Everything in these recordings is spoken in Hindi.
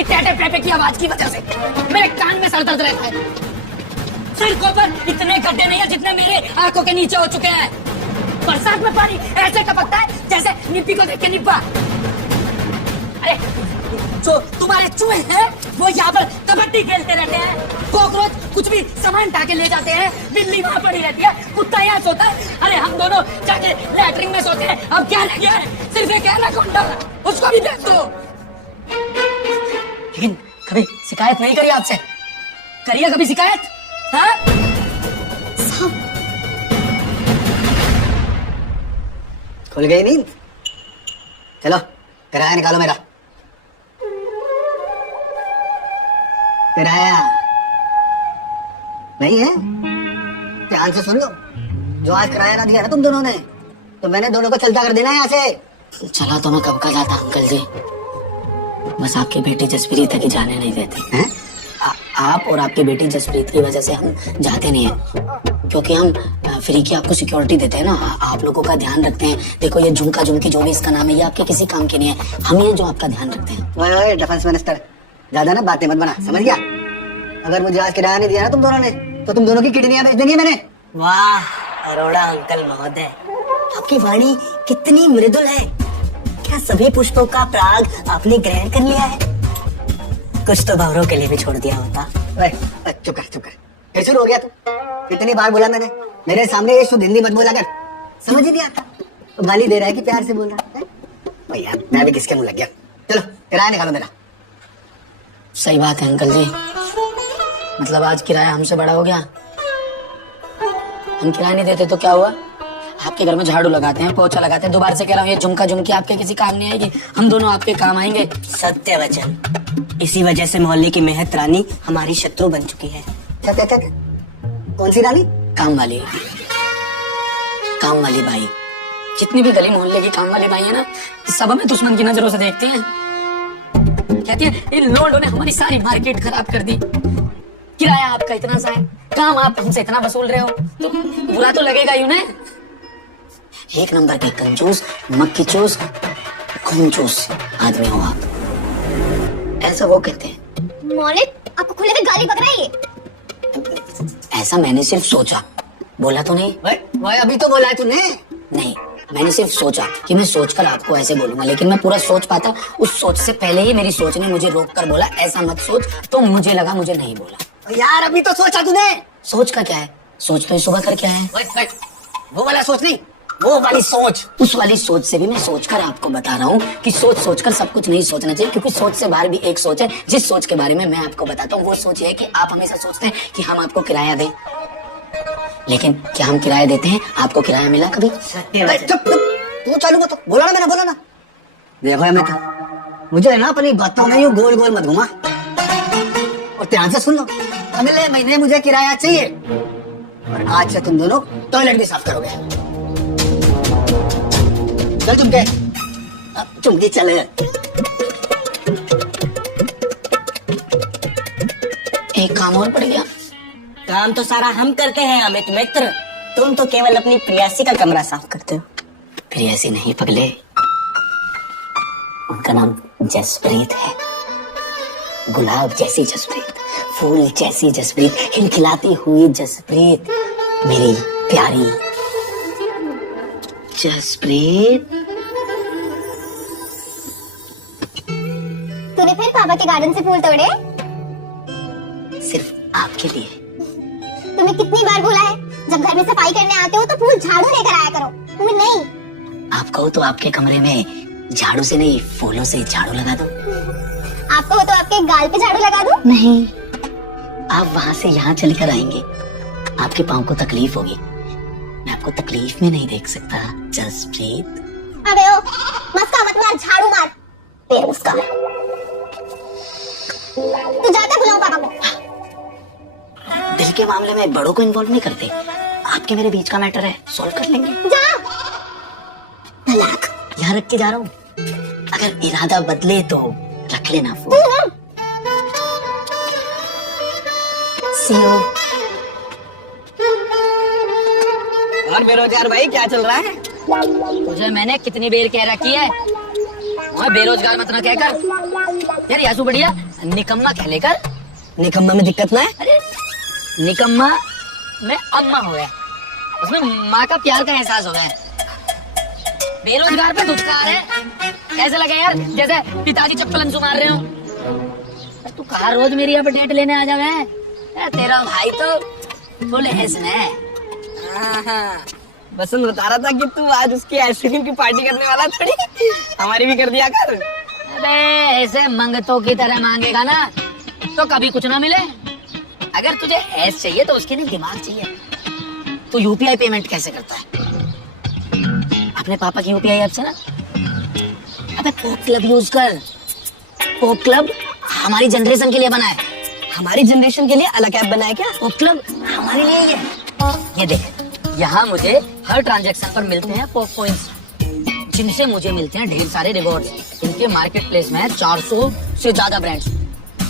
आपकी टैटे पैपे की आवाज की वजह से मेरे कान में सर दर्द रहता है। सड़कों पर इतने गड्ढे नहीं है जितने मेरे आंखों के नीचे हो चुके हैं। बरसात में पानी ऐसे टपकता है जैसे निप्पी को देख के निप्पा। अरे जो तुम्हारे चूहे हैं वो यहाँ पर कबड्डी खेलते रहते हैं, कॉकरोच कुछ भी सामान ढाके ले जाते हैं, बिल्ली वहाँ पड़ी रहती है, कुत्ता यहाँ सोता है। अरे हम दोनों जाके लैट्रिन में सोते हैं। अब क्या रह गया है? सिर्फ एक एनाकोंडा, उसको भी देख दो। लेकिन कभी शिकायत नहीं करी आपसे? करिए कभी शिकायत? हाँ? खुल गई नींद? चलो किराया निकालो मेरा। किराया नहीं है? ध्यान से सुन लो, जो आज किराया ना दिया ना तुम दोनों ने, तो मैंने दोनों को चलता कर देना यहाँ से। चला तो मैं कब का जाता अंकल जी, बस आपकी बेटी जसप्रीत है कि जाने नहीं देती हैं। आप और आपकी बेटी जसप्रीत की वजह से हम जाते नहीं हैं, क्योंकि हम फ्री की आपको सिक्योरिटी देते हैं ना, आप लोगों का ध्यान रखते हैं। देखो ये झुमका झुमकी जो भी इसका नाम है, ये आपके किसी काम के नहीं है, हम ये जो आपका ध्यान रखते हैं। ओए डिफेंस मिनिस्टर, ज्यादा ना बातें मत बना, समझ गया? अगर मुझे आज किराया नहीं दिया ना तुम दोनों ने, तो तुम दोनों की किडनियां बेच देंगे मैंने। वाह अरोड़ा अंकल महोदय, आपकी वाणी कितनी मृदुल है। क्या सभी पुष्पों का पराग आपने ग्रहण कर लिया है? कुछ तो भंवरों के लिए भी छोड़ दिया होता। चुप कर चुप कर, फिर शुरू हो गया तू। कितनी बार बोला मैंने, मेरे सामने ये शुद्ध हिंदी मत बोला कर, समझ ही नहीं आता। तो गाली दे रहा है कि प्यार से बोल रहा है? भैया मैं भी किसके मुंह लग गया। चलो किराया निकालो मेरा। सही बात है अंकल जी, मतलब आज किराया हमसे बड़ा हो गया। हम किराया नहीं देते तो क्या हुआ? आपके घर में झाड़ू लगाते हैं, पोछा लगाते हैं। दोबारा से कह रहा हूँ, ये झुमका झुमकी आपके किसी काम नहीं आएगी, हम दोनों आपके काम आएंगे। सत्य वचन। इसी वजह से मोहल्ले की मेहत रानी हमारी शत्रु बन चुकी है। क्या? कौन सी रानी? काम वाली बाई। जितनी भी गली मोहल्ले की काम वाली बाई है ना, सब हमें दुश्मन की नजरों से देखती हैं। कहती है इन लोगों ने हमारी सारी मार्केट खराब कर दी। किराया आपका इतना सा है, काम आप हमसे इतना वसूल रहे हो, तो बुरा तो लगेगा ही उन्हें। एक नंबर के कंजूस, मक्खी चूस, खून चूस आदमी हो आप, ऐसा वो कहते हैं। मौलिक आपको खुले में गाली बक रहा है ये? ऐसा मैंने सिर्फ सोचा, बोला तो नहीं। भाई अभी तो बोला है तूने। नहीं, मैंने सिर्फ सोचा कि मैं सोचकर आपको ऐसे बोलूंगा, लेकिन मैं पूरा सोच पाता। उस सोच से पहले ही मेरी सोच ने मुझे रोक कर बोला ऐसा मत सोच, तो मुझे लगा मुझे नहीं बोला। यार अभी तो सोचा तूने। सोच का क्या है? सोच तो सुबह कर क्या है? वो वाला सोच नहीं, वो वाली सोच। उस वाली सोच से भी मैं सोचकर आपको बता रहा हूँ कि सोचकर सब कुछ नहीं सोचना चाहिए, क्योंकि सोच से बाहर भी एक सोच है, जिस सोच के बारे में मैं आपको बताता हूँ। वो सोच है कि आप हमेशा सोचते हैं कि हम आपको किराया दें, लेकिन क्या हम किराया देते हैं? आपको किराया मिला कभी? तू चालू मत बोला ना, मैंने बोला ना। देखो मैं मुझे ना अपनी बातों में यूं गोल गोल मत घुमा, और ध्यान से सुन लो। अगले महीने मुझे किराया चाहिए, और आज से तुम दोनों टॉयलेट भी साफ करोगे। चल चुमके चले। एक काम और पड़ गया। काम तो सारा हम करते हैं अमित मित्र, तुम तो केवल अपनी प्रियासी का कमरा साफ करते हो। प्रियासी नहीं पगले, उनका नाम जसप्रीत है। गुलाब जैसी जसप्रीत, फूल जैसी जसप्रीत, खिलखिलाती हुई जसप्रीत, मेरी प्यारी जसप्रीत। तूने फिर पापा के गार्डन से फूल तोड़े? सिर्फ आपके लिए। तुम्हें कितनी बार बोला है, जब घर में सफाई करने आते हो तो फूल झाड़ू लेकर आया करो। तुम्हें नहीं। आपको तो आपके कमरे में झाड़ू से नहीं, फूलों से झाड़ू लगा दो। आपको हो तो आपके गाल पे झाड़ू लगा दो। नहीं, आप वहां से यहाँ चलकर आएंगे, आपके पाँव को तकलीफ होगी, मैं आपको तकलीफ में नहीं देख सकता जसप्रीत। अबे ओ, मस्का मत मार, झाड़ू मार। बेरोजगार। तू जाता, बुलाओ पापा को। दिल के मामले में बड़ों को इन्वॉल्व नहीं करते, आपके मेरे बीच का मैटर है, सॉल्व कर लेंगे। जा। तलाक यहाँ रख के जा रहा हूँ, अगर इरादा बदले तो रख लेना फोन। सीओ। और बेरोजगार भाई क्या चल रहा है? तुझे मैंने कितनी बेर कह रखी है, मैं बेरोजगार मत ना कहकर। यार यासु बढ़िया, निकम्मा कह लेकर। निकम्मा में दिक्कत ना है? अरे निकम्मा में अम्मा हो गया, उसमें माँ का प्यार का एहसास हो गया है। बेरोजगार पे धुतकार है, ऐसा लगा यार जैसे पिताजी चप्पलन मार रहे हो। तू कहा रोज मेरी यहाँ पे डेट लेने आ जावे? तेरा भाई तो फुल हैस में है। बसंत बता रहा था कि तू आज उसकी आइसक्रीम की पार्टी करने वाला थोड़ी, हमारी भी कर दिया कर। अबे ऐसे मंगतों की तरह मांगेगा ना तो कभी कुछ ना मिले। अगर तुझे ऐस चाहिए तो उसके लिए दिमाग चाहिए। तू यूपीआई पेमेंट कैसे करता है? अपने पापा की यूपीआई ऐप से ना। अबे पोप क्लब यूज कर। पोप क्लब हमारी जनरेशन के लिए बना है। हमारी जनरेशन के लिए अलग ऐप बनाया क्या? पोप क्लब हमारे लिए ही है। ये देख, यहाँ मुझे हर ट्रांजैक्शन पर मिलते हैं पोप पॉइंट्स, जिनसे मुझे मिलते हैं ढेर सारे रिवॉर्ड्स। इनके मार्केट प्लेस में 400 से ज्यादा ब्रांड्स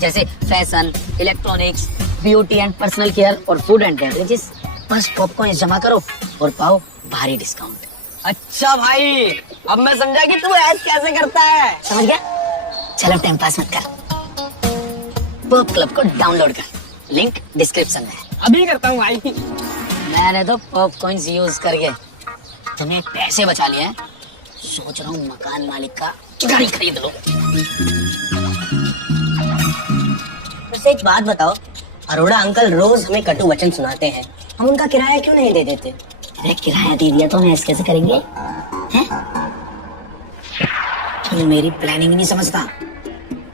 जैसे fashion, electronics, beauty and personal care और फूड एंड बेवरेजेस। बस पॉपकॉर्न जमा करो और पाओ भारी डिस्काउंट। अच्छा भाई, अब मैं समझा कि तू ऐस कैसे करता है। समझ गया? चलो टाइम पास मत कर, पॉप क्लब को डाउनलोड कर, लिंक डिस्क्रिप्शन में है। अभी करता हूँ भाई। मैंने तो पॉप कॉइन्स यूज करके तुम्हें पैसे बचा लिए हैं। सोच रहा हूँ मकान मालिक का गाड़ी खरीद लो। वैसे एक बात बताओ, अरोड़ा अंकल रोज हमें कटु वचन सुनाते हैं, हम उनका किराया क्यों नहीं दे देते? अरे किराया दे दिया तो हम ऐसे कैसे करेंगे? हैं? तू मेरी प्लानिंग नहीं समझता।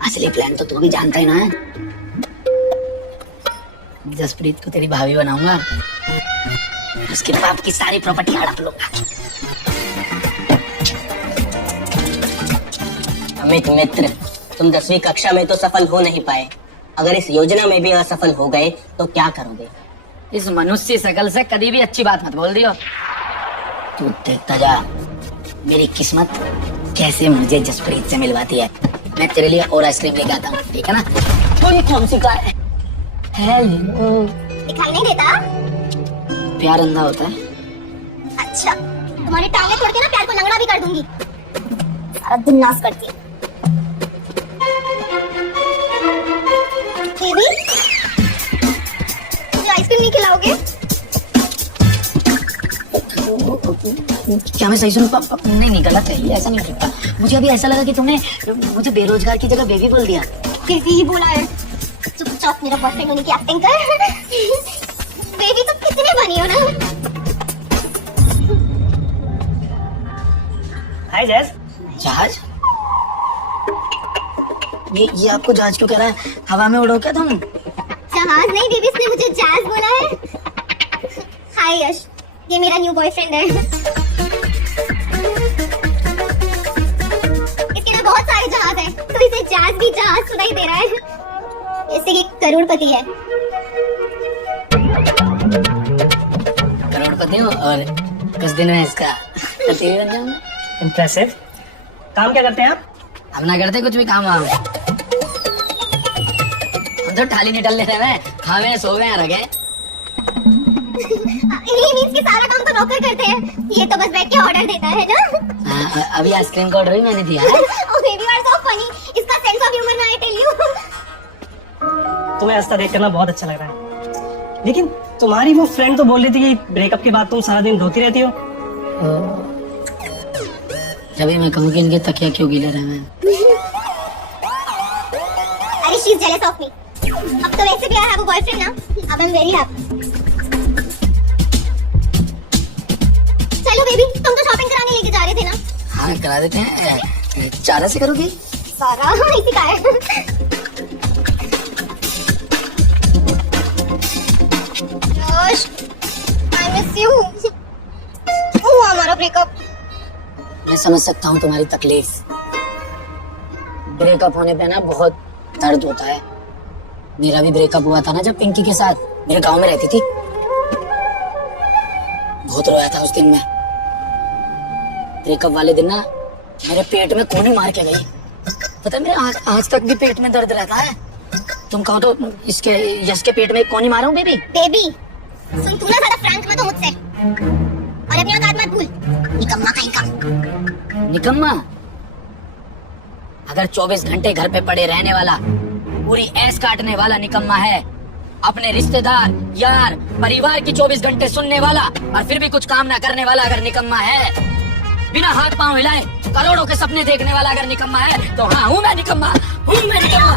असली प्लान तो तू भी जानता ही ना है। जसप्रीत को तेरी भाभी बनाऊंगा, उसके बाप की सारी प्रॉपर्टी हड़प लूंगा। अमित मित्र, तुम 10वीं कक्षा में तो सफल हो नहीं पाए, अगर इस योजना में भी असफल हो गए तो क्या करोगे? इस मनुष्य शकल से कभी भी अच्छी बात मत बोल दियो। तू देखता जा मेरी किस्मत कैसे मुझे जसप्रीत से मिलवाती है। मैं तेरे लिए और आइसक्रीम लेके आता हूँ, ठीक है ना? कौन कौन सी कार है? हेलो। दिखाई नहीं देता? प्यार अंधा होता है। अच्छा, तुम्हारी टांगें तोड़ के ना प्यार को लंगड़ा भी कर दूंगी। सारा दिन नाश करती है। बेबी, मुझे आइसक्रीम नहीं खिलाओगे? क्या मैं सही सुन नहीं गलत है, ये ऐसा नहीं हो सकता। मुझे अभी ऐसा लगा कि तुमने मुझे बेरोजगार की जगह बेबी बोल दिया। बेबी ही बोला है। चुपचाप मेरा बॉयफ्रेंड होने की एक्टिंग कर। बेबी तो कितने बनी हो ना। हाय जैस। जहाज? ये आपको जहाज क्यों कह रहा है? हवा में उड़ो क्या तुम? जहाज नहीं बेबी, इसने मुझे जैज बोला है। हाय यश, ये मेरा न्यू बॉयफ्रेंड है। इसके ना बहुत सारे जहाज हैं, तो इसे जैज भी जहाज सुनाई दे रहा है। जैसे कि करोड़पति है। करोड़पति हूँ और कुछ दिन में इसका पति भी बन जाऊंगा। इम्प्रेसिव। काम क्या करते हैं आप? हम ना करते कुछ भी काम वाम। हम तो थाली निटल लेते हैं, खावे सो गए रखे। ये मीन्स कि सारा काम तो नौकर करते हैं, ये तो बस बैठ के ऑर्डर देता है ना। अभी आइसक्रीम का ऑर्डर भी मैंने दिया है। Oh baby, you are so funny. इसका सेंस ऑफ ह्यूमर ना, I tell you. तुम्हें ऐसा देख करना बहुत अच्छा लग रहा है, लेकिन तुम्हारी वो फ्रेंड तो बोल रही थी कि ब्रेकअप के बाद तुम सारा दिन धोती रहती हो। जब भी मैं कहूँ कि इनके तकिया क्यों गीले रहे हैं। अरे she is jealous of me. अब तो वैसे भी I have a boyfriend ना, अब I'm very happy. चलो बेबी, तुम तो शॉपिंग कराने लेके जा रहे थे ना? हाँ करा देते हैं। चारा से करोगी? सारा इसी का है। जोश, I miss you. हुआ हमारा ब्रेकअप। मैं समझ सकता हूँ तुम्हारी तकलीफ। ब्रेकअप होने पे ना बहुत दर्द होता है। मेरा भी ब्रेकअप हुआ था ना जब पिंकी के साथ मेरे गांव में रहती थी। बहुत रोया था उस दिन में। ब्रेकअप वाले दिन ना मेरे पेट में कोनी मार के गई। पता है मेरे आज तक भी पेट में दर्द रहता है। तुम कहो तो इसके यश के पेट में कोनी मारूं बेबी? बेबी, सुन तू ना ज्यादा फ्रैंक मत हो मुझसे और अपनी औकात मत भूल। निकम्मा कहीं का। निकम्मा? अगर 24 घंटे घर पे पड़े रहने वाला पूरी ऐस काटने वाला निकम्मा है। अपने रिश्तेदार, यार, परिवार की 24 घंटे सुनने वाला और फिर भी कुछ काम ना करने वाला अगर निकम्मा है, बिना हाथ पांव हिलाए करोड़ों के सपने देखने वाला अगर निकम्मा है, तो हाँ, हूँ मैं निकम्मा, हूँ मैं निकम्मा।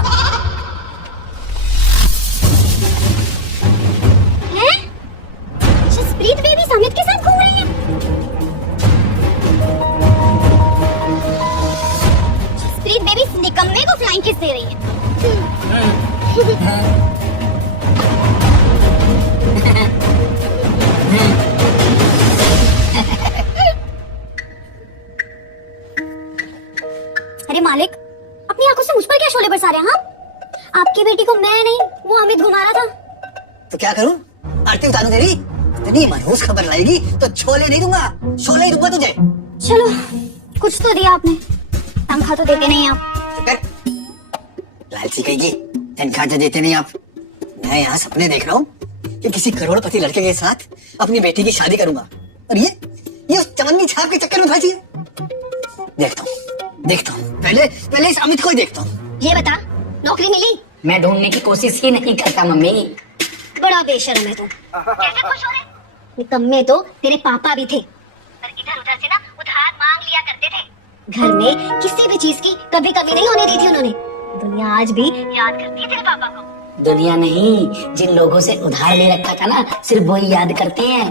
हैं? जसप्रीत बेबी समित के साथ घूम रही है। जसप्रीत बेबी निकम्मे को फ्लाइंग किस दे रही है। अरे मालिक, अपनी आंखों से मुझ पर क्या शोले बरसा रहे हैं? हाँ, आपकी बेटी को मैं नहीं, वो अमित घुमा रहा था। तो क्या करूं? आरती उतारूं तेरी? इतनी मनहूस खबर लाएगी तो छोले नहीं दूंगा, छोले ही दूंगा तुझे। चलो, कुछ तो दिया आपने, तनख्वाह तो देते नहीं आप। लालची कहेगी, तनख्वाह तो देते नहीं आप। मैं यहाँ सपने देख रहा हूँ कि किसी करोड़पति लड़के के साथ अपनी बेटी की शादी करूंगा, और ये उस चवन्नी छाप के चक्कर में फंसी है। देखता हूँ पहले इस अमित को ही देखता हूँ। ये बता, नौकरी मिली? मैं ढूंढने की कोशिश ही नहीं करता मम्मी। बड़ा बेशर्म है तू। कैसे खुश हो रहे? निकम्मे तो तेरे पापा भी थे, पर इधर उधर से ना उधार मांग लिया करते थे। घर में किसी भी चीज की कभी कमी नहीं होने दी थी उन्होंने। दुनिया आज भी याद करती है तेरे पापा को। दुनिया नहीं, जिन लोगों से उधार ले रखा था ना, सिर्फ वही याद करते हैं।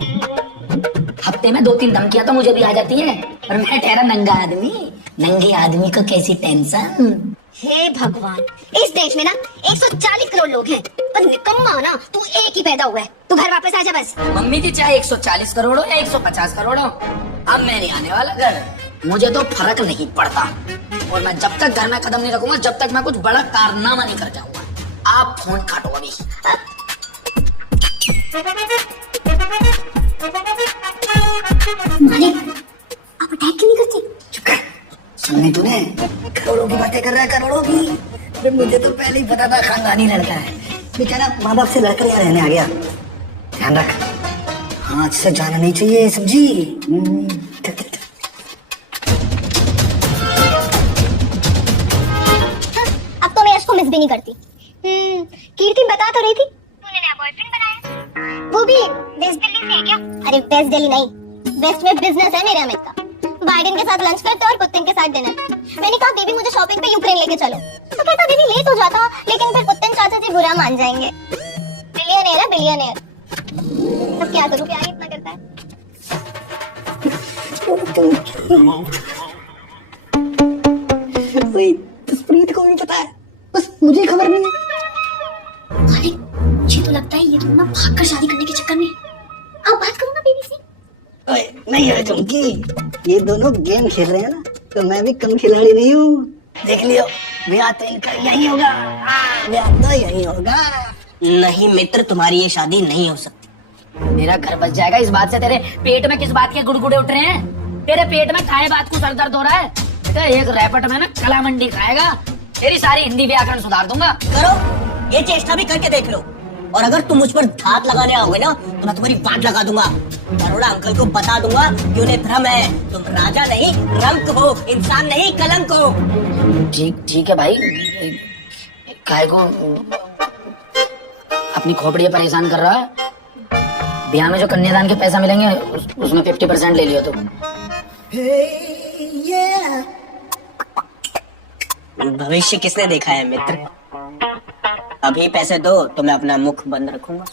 हफ्ते में 2-3 धमकियां तो मुझे भी आ जाती है, और मैं ठहरा नंगा आदमी। नंगे आदमी को कैसी टेंशन। हे भगवान, इस देश में ना 140 करोड़ लोग हैं, पर निकम्मा ना तू एक ही पैदा हुआ है। तू घर वापस आ जा बस। मम्मी जी, चाहे 140 करोड़ हो या 150 करोड़ हो, अब मैं नहीं आने वाला घर। मुझे तो फर्क नहीं पड़ता, और मैं जब तक घर में कदम नहीं रखूंगा, जब तक मैं कुछ बड़ा कारनामा नहीं कर जाऊंगा। आप फोन काटो अभी। मालिक, आप अटैक क्यों नहीं करते? चुप कर, सुननी तूने? करोड़ों की बातें कर रहा है, करोड़ों की। अरे मुझे तो पहले ही पता था खानदानी लड़का है, बेचारा माँ बाप से लड़कर यहाँ रहने आ गया। ध्यान रख, हाथ से जाना नहीं चाहिए सब्जी। अब तो मैं इसको मिस भी नहीं करती। कीर्ति बता तो रही थी तूने नया बॉयफ्रेंड बनाया, वो भी वेस्ट दिल्ली से है क्या? अरे वेस्ट दिल्ली नहीं, वेस्ट में बिजनेस है मेरे अमित का। बाइडेन के साथ लंच करते और पुतिन के साथ डिनर। मैंने कहा बेबी मुझे शॉपिंग पे यूक्रेन लेके चलो, तो कहता बेबी लेट हो जाता, लेकिन फिर पुतिन चाचा जी बुरा मान जाएंगे। बिलियनेयर है बिलियनेयर। अब क्या करूं, प्यार इतना करता है। जसप्रीत को भी पता है, बस मुझे खबर नहीं है। मालिक, मुझे तो लगता है ये दोनों ना भागकर शादी करने के चक्कर में। आप बात करो ना बेबी से। नहीं है चुमकी, ये दोनों गेम खेल रहे हैं ना, तो मैं भी कम खिलाड़ी नहीं हूँ। देख लियो, ब्याह तो इनका यही होगा, ब्याह तो यही होगा। नहीं मित्र, तुम्हारी ये शादी नहीं हो सकती। मेरा घर बच जाएगा इस बात से। तेरे पेट में किस बात के गुड़गुड़े उठ रहे हैं? तेरे पेट में काहे बात को सर दर्द हो रहा है? बेटा, एक रैपट में ना कला मंडी खाएगा, तेरी सारी हिंदी व्याकरण सुधार दूंगा। करो, ये चेष्टा भी करके देख लो, और अगर तुम मुझ पर धात लगाने आओगे ना, तो मैं तुम्हारी बात लगा दूंगा। अरोड़ा अंकल को बता दूंगा कि उन्हें भ्रम है, तुम राजा नहीं रंक हो, इंसान नहीं कलंक हो। ठीक है भाई, काहे को अपनी खोपड़ी परेशान कर रहा है? ब्याह में जो कन्यादान के पैसा मिलेंगे उसमें 50% ले लियो तुम। भविष्य किसने देखा है मित्र? अभी पैसे दो तो मैं अपना मुख बंद रखूंगा।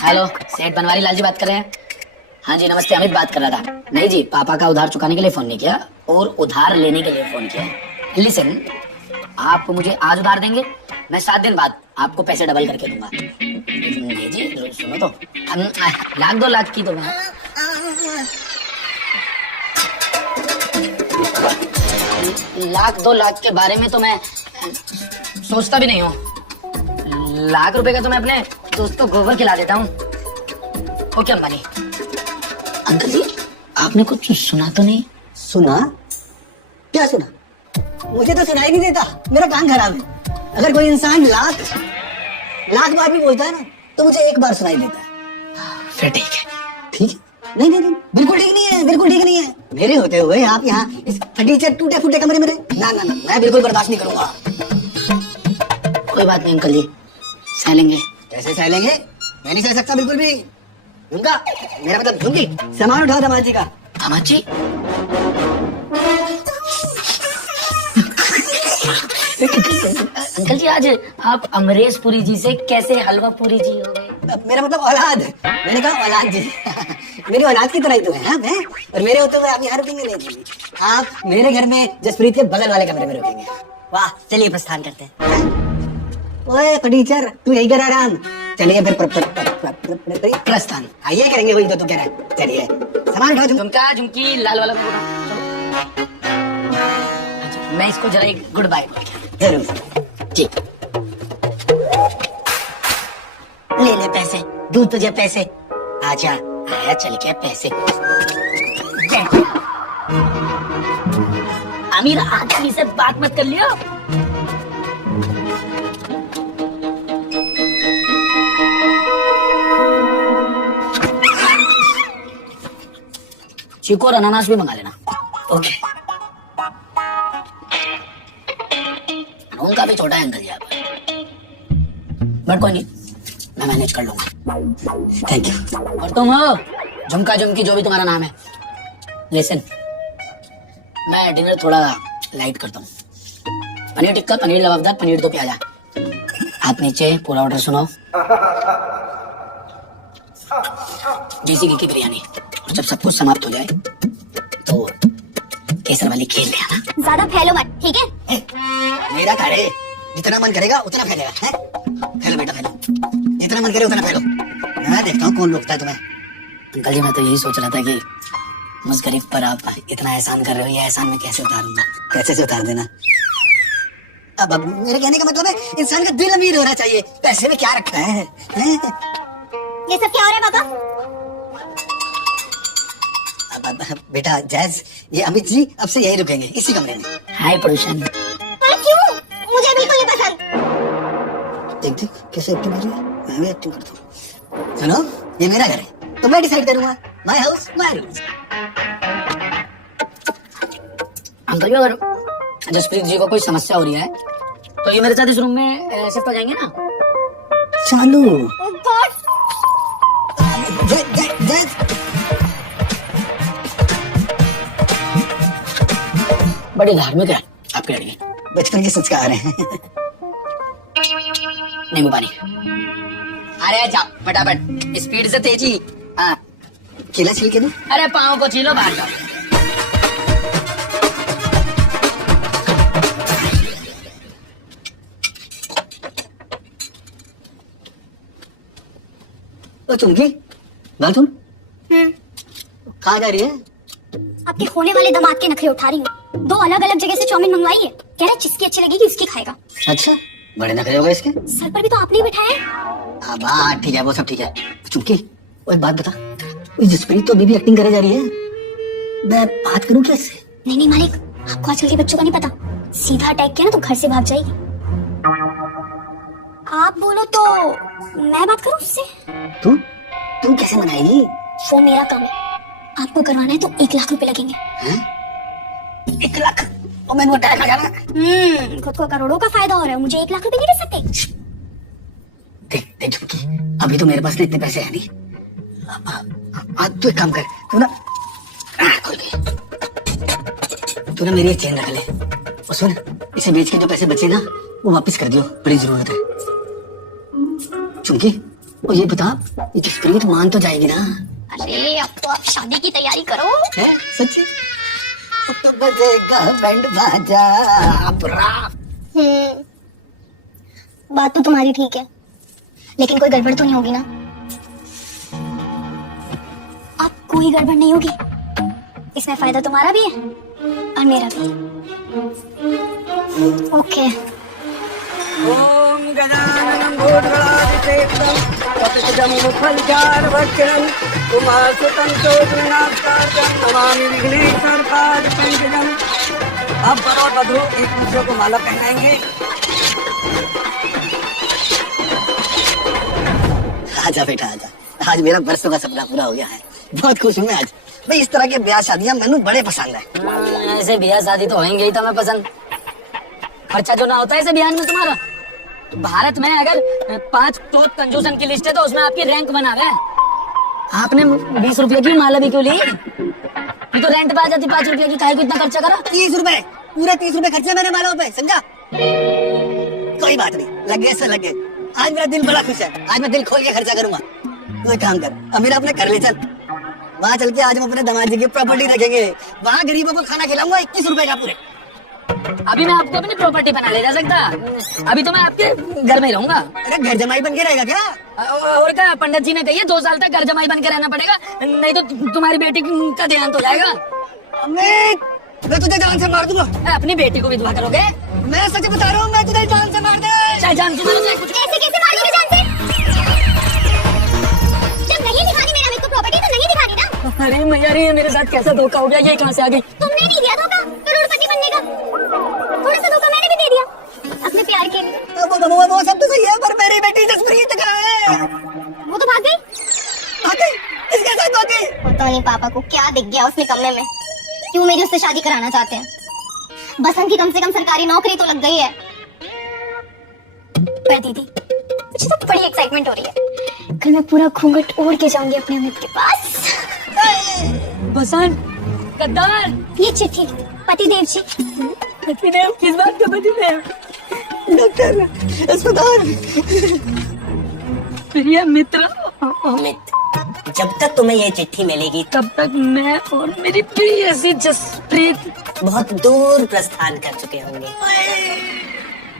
हेलो, सेठ बनवारी लाल जी बात कर रहे हैं? हाँ जी नमस्ते, अमित बात कर रहा था। नहीं जी, पापा का उधार चुकाने के लिए फोन नहीं किया, और उधार लेने के लिए फोन किया। लिसन, आप मुझे आज उधार देंगे, मैं 7 दिन बाद आपको पैसे डबल करके दूंगा। नहीं जी सुनो तो, 1-2 लाख की तो मैं 1-2 लाख के बारे में तो मैं सोचता भी नहीं हूँ। 1 लाख रुपए का तो मैं अपने दोस्त को गोबर खिला देता हूँ। ओके अंबानी। अंकल जी, आपने कुछ सुना तो नहीं? सुना? क्या सुना? मुझे तो सुनाई नहीं देता, मेरा कान खराब है। अगर कोई इंसान लाख बार भी बोलता है ना, तो मुझे एक बार सुनाई देता है। फिर ठीक है। ठीक है? नहीं, बिल्कुल ठीक नहीं है, बिल्कुल ठीक नहीं है। मेरे होते हुए आप यहाँ इस फटीचर टूटे फूटे कमरे में रहे? ना, मैं बिल्कुल बर्दाश्त नहीं करूंगा। कोई बात नहीं अंकल जी, सह लेंगे। कैसे सह लेंगे? मैं नहीं सह सकता बिल्कुल भी। झुमका, मेरा मतलब झुमकी, सामान उठाओ दामाद जी का। दामाद जी? अंकल जी आज आप अमरीश पुरी जी से कैसे हलवा पुरी जी हो गए? मेरा मतलब औलाद, मैंने कहा औलाद जी। मेरी औलाद की तरह ही तो है हाँ, मैं और मेरे होते हुए आप यहाँ रुकेंगे नहीं जी। आप मेरे घर में जसप्रीत के बगल वाले कमरे में रुकेंगे। वाह, चलिए प्रस्थान करते हैं। ओए फटीचर, तू यही कर आराम। चलिए फिर प्रस्थान आइए करेंगे, वही तो तू कह रहा है। चलिए सामान उठाओ। झुमका झुमकी लाल वाला मेरे को चलो। अच्छा, मैं इसको जरा एक गुड बाय बोल के। जरूर जी। ले ले पैसे, दूं तुझे पैसे। आजा आया चल के पैसे। अमीर आदमी से बात मत कर लियो। चीकू और अनानास भी मंगा लेना। ओके। रूम काफी छोटा है अंकल जी आप, बट कोई नहीं, मैं मैनेज कर लूंगा। Thank you. और तुम हो झुमका झुमकी जो भी तुम्हारा नाम है, लिसन, मैं डिनर थोड़ा लाइट करता हूँ। पनीर टिक्का, पनीर लबाबदार, पनीर दो प्याजा। आप नीचे पूरा ऑर्डर सुनाओ। देसी घी की बिरयानी। और जब सब कुछ समाप्त हो जाए तो केसर वाली खेल ले आना। ज्यादा फैलो मत, ठीक है? मेरा घर है, जितना मन करेगा उतना फैलेगा। हैं? फैलो बेटा फैलो, जितना मन करे उतना फैलो। मैं देखता हूँ कौन रोकता है तुम्हें। अंकल जी मैं तो यही सोच रहा था कि मुझ गरीब पर आप इतना एहसान कर रहे हो, ये एहसान मैं कैसे उतारूंगा? कैसे से उतार देना? अब मेरे कहने का मतलब है इंसान का दिल अमीर होना चाहिए। पैसे में क्या रखा है? हैं? ये सब क्या हो रहा है पापा? अब बेटा जैज, ये अमित जी अब से यही रुकेंगे इसी कमरे में। हाय परेशान। पर क्यों? मुझे बिल्कुल नहीं पसंद। देख देख कैसे एक्टिंग कर रही है, मैं भी एक्टिंग करता हूँ। सुनो, ये मेरा घर है तो मैं डिसाइड करूंगा। My house my rules. Uncle ji अगर जसप्रीत जी को कोई समस्या हो रही है तो ये मेरे साथ इस रूम में शिफ्ट हो जाएंगे ना? चालू। Oh God! बड़ी धार्मिक है आपकी लड़की। बचपन के संस्कार हैं। नींबू पानी। अरे जाओ फटाफट, स्पीड से तेजी। हाँ, केला छिल के दो। अरे पाँव को छीलो, बाहर जाओ। तो चुमकी, तुम कहाँ जा रही है? आपके होने वाले दामाद के नखरे उठा रही हूँ। 2 अलग अलग जगह से चाउमीन मंगवाई है, कह रहा है जिसकी अच्छी लगेगी उसकी खाएगा। अच्छा, बड़े नखरे हो गए इसके। सर पर भी तो आपने ही बिठाया है। अब हाँ ठीक है, वो सब ठीक है। चुमकी, वो एक बात बता, जसप्रीत तो अभी भी एक्टिंग करे जा रही है, मैं बात करूँ क्या इससे? नहीं मालिक, आपको आजकल के बच्चों का नहीं पता, सीधा अटैक किया ना तो घर से भाग जाएगी। आप बोलो तो मैं बात करूं उससे? तुम कैसे मनाएगी? वो मेरा काम है, आपको करवाना है तो 1 लाख रुपए लगेंगे। 1 लाख? और मैंने वो डायरेक्ट आ जाना। खुद को करोड़ों का फायदा हो रहा है, मुझे 1 लाख रुपए नहीं दे सकते? देख चुमकी, अभी तो मेरे पास इतने पैसे है नहीं। आज तू एक काम कर, तू ना मेरी एक चेन रख ले और सुन, इसे बेच के जो पैसे बचे ना वो वापस कर दियो, बड़ी जरूरत है। चुमकी, वो ये बता, ये जसप्रीत मान तो जाएगी ना? अरे अब तो आप शादी की तैयारी करो। है सच्ची? तो बजेगा बैंड बाजा अपरा। बात तो तुम्हारी ठीक है, लेकिन कोई गड़बड़ तो नहीं होगी ना? अब कोई गड़बड़ नहीं होगी, इसमें फायदा तुम्हारा भी है और मेरा भी। ओके। ओम गजाननं भूतगणाधिसेवितं तपितजं मुखञ्चारभक्षणं उमासुतं चोदनाकारं नमामि विघ्नेश्वरपादपङ्कजम्। अब वर और वधू एक दूसरे को माला पहनाएंगे। आजा बेटा आजा, आज मेरा बरसों का सपना पूरा हो गया है। बहुत खुश हूँ मैं आज। भाई इस तरह के ब्याह शादियां मैंने बड़े पसंद है। ऐसे ब्याह शादी तो होंगे ही तो मैं पसंद। खर्चा जो ना होता है ऐसे ब्याह में तुम्हारा। भारत में अगर 5 टोट कंजूसन की लिस्ट है तो उसमें आपकी रैंक 1 आ रहा है। आपने 20 रुपए की माला भी क्यों ली? ये तो रेंट पे आ जाती 5 रुपए की, काहे को इतना खर्चा करा? 30 रुपए, पूरे 30 रुपए खर्चे मैंने मालाओं पे, समझा? कोई बात नहीं, लगे से लगे। आज मेरा दिल बड़ा खुश है, आज मैं दिल खोल के खर्चा करूंगा। तू एक काम कर, अमीर अपने घर ले चल, वहाँ चल के आज हम अपने दामाद जी की प्रॉपर्टी रखेंगे, वहाँ गरीबों को खाना खिलाऊंगा 21 रुपए का पूरे। अभी मैं आपको अपनी प्रॉपर्टी बना ले जा सकता, अभी तो मैं आपके घर में ही रहूंगा। अरे घर जमाई बन के रहेगा क्या? और क्या, पंडित जी ने कही है 2 साल तक घर जमाई बन के रहना पड़ेगा, नहीं तो तुम्हारी बेटी का देहांत हो जाएगा। अमित, मैं तुझे जान से मार दूंगा। अपनी बेटी को विधवा करोगे? मैं सच बता रहा हूँ, मैं तुझे जान से मार दे। चाहे जान से मारो चाहे कुछ। कैसे कैसे मारेंगे जान से? जब नहीं दिखानी मेरे अमित को प्रॉपर्टी तो नहीं दिखानी ना। अरे मैया रे, मेरे साथ कैसा धोखा हो गया, ये कहाँ से आ गई? तुमने नहीं दिया धोखा करोड़पति बनने का, थोड़ा सा धोखा मैंने भी दे दिया अपने प्यार के लिए। वो सब तो सही है, पर मेरी बेटी जसप्रीत कहाँ है? वो तो भाग गई। भाग गई? किसके साथ भाग गई? पता नहीं पापा को क्या दिख गया उसने कमरे में, क्यों मेरी उससे शादी कराना चाहते हैं। बसंत की कम से कम सरकारी नौकरी तो लग गई है। पर दीदी, मुझे तो बड़ी एक्साइटमेंट हो रही है, कल मैं पूरा घूंघट ओढ़ के जाऊंगी अपने अमित के पास। बसंत, गद्दार, ये चिट्ठी पतिदेव जी। पतिदेव? किस बात का पतिदेव? डॉक्टर, अस्पताल। प्रिय मित्र अमित, जब तक तुम्हें ये चिट्ठी मिलेगी तब तक मैं और मेरी प्रियसी जसप्रीत बहुत दूर प्रस्थान कर चुके होंगे।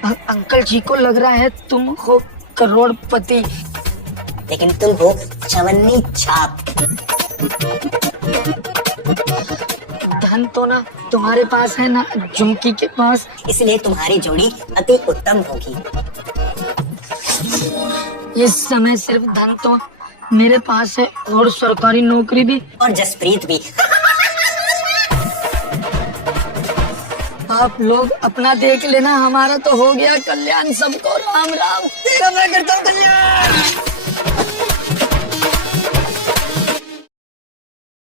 अंकल जी को लग रहा है तुम हो करोड़पति, लेकिन तुम हो चवन्नी छाप। धन तो ना तुम्हारे पास है ना झुमकी के पास, इसलिए तुम्हारी जोड़ी अति उत्तम होगी। इस समय सिर्फ धन तो मेरे पास है और सरकारी नौकरी भी। और जसप्रीत भी। आप लोग अपना देख लेना, हमारा तो हो गया कल्याण। सबको राम राम। तेरा मैं करता हूँ कल्याण।